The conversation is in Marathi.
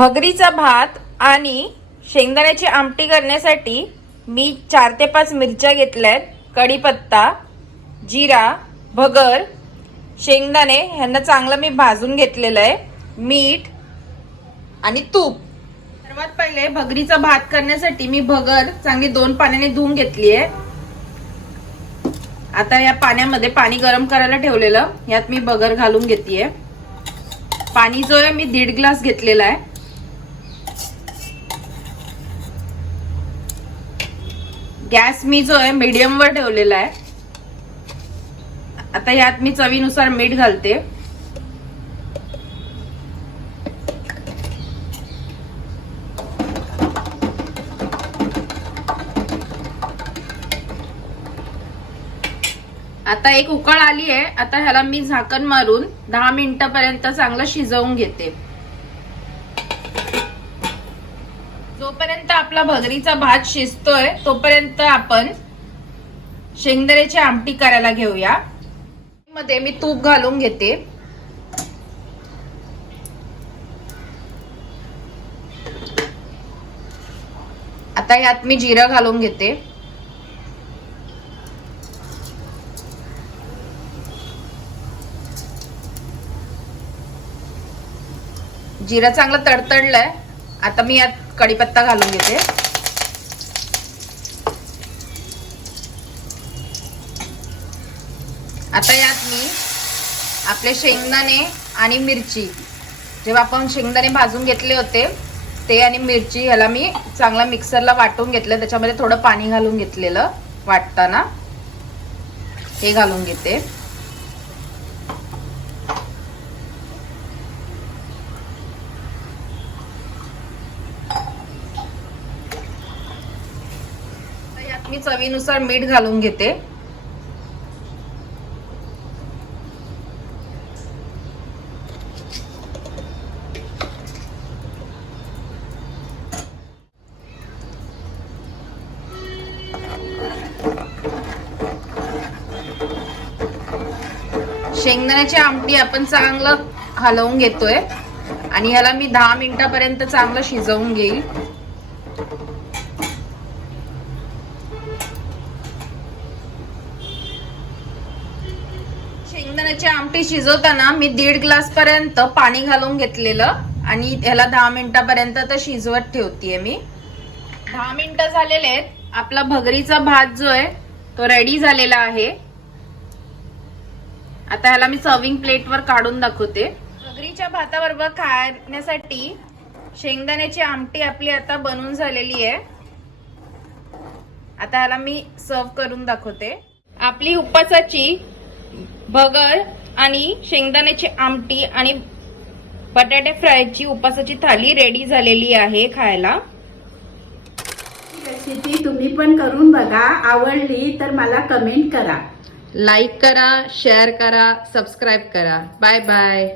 भगरीचा भात आणि शेंगदाण्याची आमटी करण्यासाठी मी चार ते पाच मिरच्या घेतल्या आहेत कढीपत्ता जिरा भगर शेंगदाणे ह्यांना चांगलं मी भाजून घेतलेलं आहे. मीठ आणि तूप. सर्वात पहिले भगरीचा भात करण्यासाठी मी भगर चांगली दोन पाण्याने धुवून घेतली आहे. आता या पाण्यामध्ये पाणी गरम करायला ठेवलेलं. यात मी भगर घालून घेतलीये पाणी जो आहे मी दीड ग्लास घेतलेला आहे. गॅस मी जो आहे मीडियमवर ठेवलेला आहे. आता यात मी चवीनुसार मीठ घालते. आता एक उकळ आली आहे. आता ह्याला मी झाकण मारून दहा मिनिटापर्यंत चांगलं शिजवून घेते. जोपर्यंत आपला भगरीचा भात शिजतोय तोपर्यंत आपण शेंगदाण्याची आमटी करायला घेऊया. मध्ये मी तूप घालून घेते. आता यात मी जिरं घालून घेते. जिरं चांगलं तडतडलंय. आता मी यात कढीपत्ता घालून घेते. आता यात मी आपले शेंगदाणे आणि मिरची जेव्हा आपण शेंगदाणे भाजून घेतले होते ते आणि मिरची ह्याला मी चांगला मिक्सरला वाटून घेतलं त्याच्यामध्ये थोडं पाणी घालून घेतलेलं वाटताना. हे घालून घेते. मी चवीनुसार मीठ घालून घेते. शेंगदाण्याची आमटी आपण चांगलं हलवून घेतोय. आणि ह्याला मी दहा मिनिटापर्यंत चांगलं शिजवून घेईल. शेंगदाण्याची आमटी शिजवताना मी दीड ग्लास पर्यंत पाणी घालून घेतलेलं आणि ह्याला दहा मिनिटापर्यंत तर शिजवत ठेवतीये मी. दहा मिनिटं झालेले आहेत. आपला भगरीचा भात जो आहे तो रेडी झालेला आहे. आता ह्याला मी सर्विंग प्लेटवर काढून दाखवते. भगरीच्या भाताबरोबर खाण्यासाठी शेंगदाण्याची आमटी आपली आता बनून झालेली आहे. आता ह्याला मी सर्व करून दाखवते. आपली उपवासाची भगर आणि शेंगदाण्याची आमटी आणि बटाटे फ्रायची उपासाची थाली रेडी झालेली आहे खायला. रेसिपी तुम्ही पण करून बघा. आवडली तर मला कमेंट करा. लाईक करा शेअर करा सबस्क्राईब करा. Bye bye